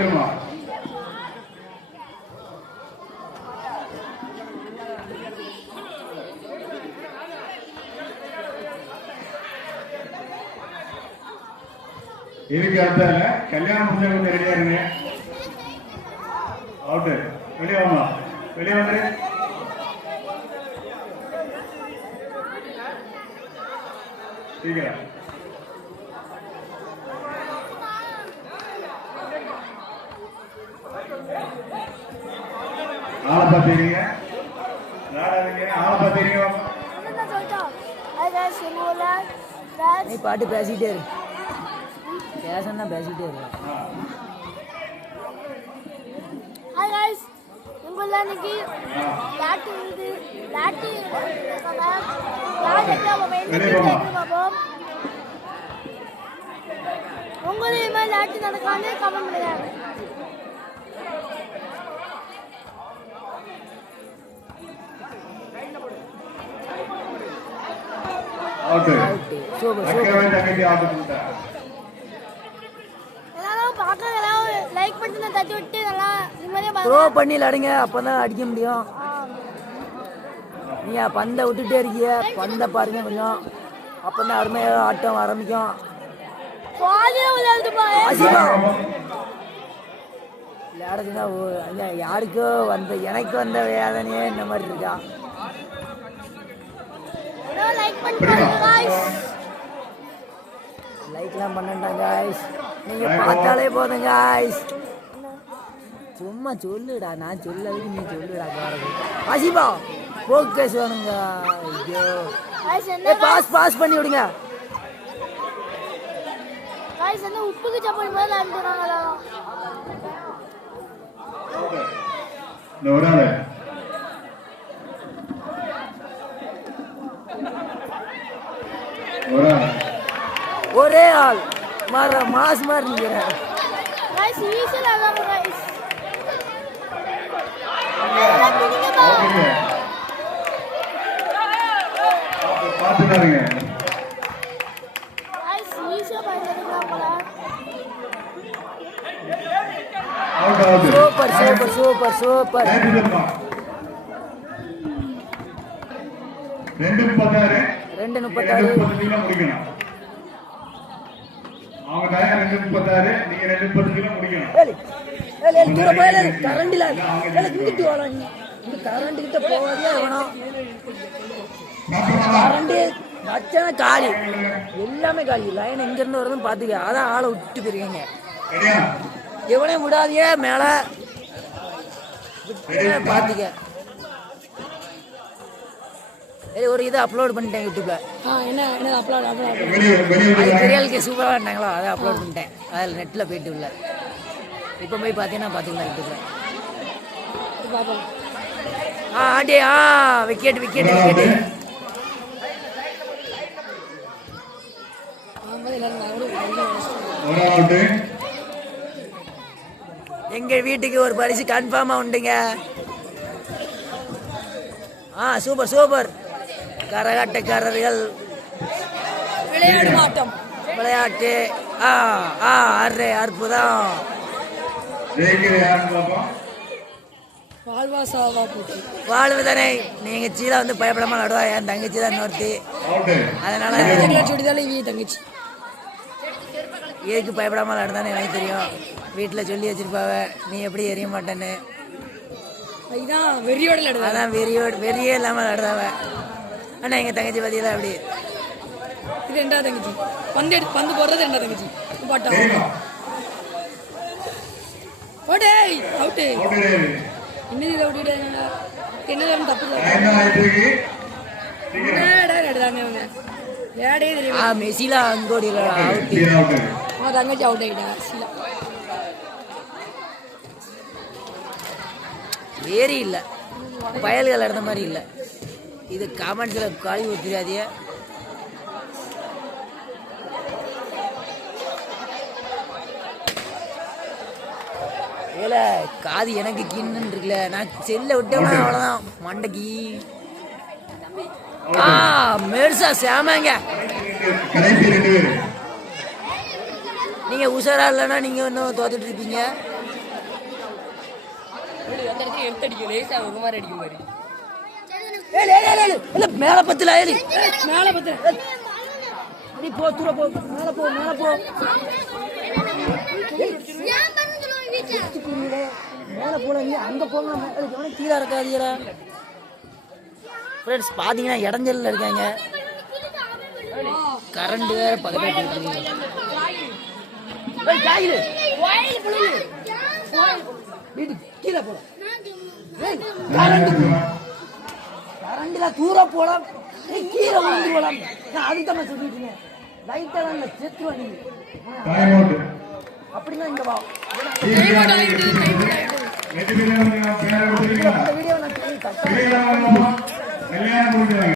வந்துருமா இதுக்கு அடுத்தால கல்யாணம் முடிஞ்ச கொஞ்சம் ரெடியா இருங்க. அவுட்டு வெளியே வாங்க வெளியே வந்துரு சீக்கிரம். ஆளை பார்த்துறீங்க விளையாடாதீங்க ஆளை பார்த்துறீங்க என்னதான் சொல்லிட்டோம் ஹாய் गाइस சிமுல गाइस நீ பாட்டு பேசிக்கிட்டே இரு பேசணும்னா பேசிக்கிட்டே இரு ஹாய் गाइस உங்கள இன்னைக்கு லாட்டி இது லாட்டி இருக்காங்க யார் எங்க போவோம் பாப்போம் உங்களுக்கு இது மாதிரி லாட்டி நடக்கான்னு கமெண்ட் பண்ணுங்க லைக் தட்டி விட்டு நல்லா நிம்மதியா த்ரோ பாருங்க பண்ணி விளாடுங்க அப்போ தான் அடிக்க முடியும். நீங்கள் பந்தை விட்டுட்டே இருக்கீங்க பந்தை பாருங்க கொஞ்சம். அப்போ தான் அருமையாக ஆட்டம் ஆரம்பிக்கும். இல்ல, யாருக்கோ வந்த எனக்கு வந்த வேதனையே இந்த மாதிரி இருக்கா? லைக்லாம் பண்ணண்டாம் காய்ஸ் நீங்கள் பார்த்தாலே போதும் காய்ஸ் சும்மா சொல்லுடா நான் சொல்லதுக்கு நீ சொல்லுடா காரது ஆசிபா ஃபோக்கஸ் வேணுங்க. ஐயோ. என்ன பாஸ் பாஸ் பண்ணி விடுங்க. காய்ஸ் அந்த உப்புக்கு சப்பாத்தி மாதிரி அனுப்புறாங்களா? இந்த ஒரு ஒரே ஆள். மாற மாஸ் மாதிரி சூப்பர் சூப்பர் சூப்பர் சூப்பர். ரெண்டு முப்பத்தாறு ரெண்டு முப்பத்தாறு. அவங்க ரெண்டு முப்பத்தாறு நீங்க ரெண்டு முடிக்கணும். இந்த கரண்ட் கிட்ட போவாதே வேணும் கரண்ட் வச்சன காலி. எல்லாமே காலி. லைன் எங்க இருந்து வருதுன்னு பாத்துக்க. அதான் ஆளை விட்டு போயிருக்கீங்க. ரெடியா? எவனே விடாதீங்க மேல. பாத்துக்க. ஒரு இதை அப்லோட் பண்ணிட்டேன் யூடியூப்ல. என்ன என்ன அப்லோட் அது. பெரியாளுக்கு சூப்பராக இருந்தாங்களோ அதை அப்லோட் பண்ணிட்டேன். அதில் நெட்டில் போயிட்டு உள்ள. இப்போ போய் பார்த்தீங்கன்னா பார்த்துக்கலாம் யூடியூப்ல. பாப்போம் ஆ ஆண்டி ஆ விக்கெட் விக்கெட் விக்கெட் எங்க வீட்டுக்கு ஒரு பரிசு கன்ஃபார்மா உண்டுங்க. ஆ சூப்பர் சூப்பர் கரகாட்டக்காரர்கள். விளையாடு மாட்டோம். விளையாட்டு. ஆ ஆ அரே அற்புதம். வாழ்வுதனை. நீங்க சீலா வந்து பயப்படாம நடுவா என் தங்கச்சி தான் அவுட்டு அதனால தங்கச்சி. எதுக்கு பயப்படாம நடுதானே எனக்கு தெரியும். வீட்டில் சொல்லி வச்சிருப்பாவ. நீ எப்படி எரிய மாட்டேன்னு. இதான் வெறியோட அதான் வெறியோடு வெறியே இல்லாமல் நடுதாவ. ஆனால் எங்கள் தங்கச்சி பார்த்தீங்களா அப்படி இது ரெண்டாவது தங்கச்சி. பந்து எடுத்து பந்து போடுறது ரெண்டாவது தங்கச்சி. பாட்டா ஓடே அவுட்டு. அவுட்டு இன்னும் இதை விட்டுட்டு என்ன தப்பு விளையாடுதாங்க இவங்க? விளையாடே தெரியும் ஆ மெசிலா அங்கோடியில் அவுட்டி. அவுட்டு அவன் தங்கச்சி அவுட் ஆகிட்டா சீலா வேறி இல்லை. பயல்கள் இருந்த மாதிரி இல்லை. இது கமெண்ட்ஸில் கழிவு தெரியாதிய ஏல காது எனக்கு கின்னு இருக்குல்ல. நான் செல்ல விட்டோம்னா அவ்வளோதான் மண்டைக்கு ஆ மெர்சா சேமாங்க. கடைசி ரெண்டு பேர். நீங்க உஷாரா இல்லைன்னா நீங்க இன்னும் தோத்துட்டு இருப்பீங்க. எடுத்து அடிக்கும். லேசா ஒரு மாதிரி அடிக்கும் மாதிரி ஏழு ஏழு ஏழு ஏழு இல்ல மேல பத்துல ஏழு மேல பத்து நீ போ தூர போ மேல போ மேல போ. மேல போல நீ அங்க போங்க மேல கீழே இருக்காதீரா ஃப்ரெண்ட்ஸ் பாத்தீங்கன்னா இடஞ்சல்ல இருக்காங்க. கரண்ட் வேற பக்கத்துல போயிட்டு ஏய் ஜாயிலு வீட்டு கீழே ஏய் கரண்ட். கரண்ட்ல தூர போலாம். ஏய் கீழே விழுந்து போலாம். நான் அதுக்கு தான் சொல்லிட்டு இருக்கேன் லைட்டா தான் டைம் அவுட் அப்படின்னா இங்க வா. வீடியோ நான்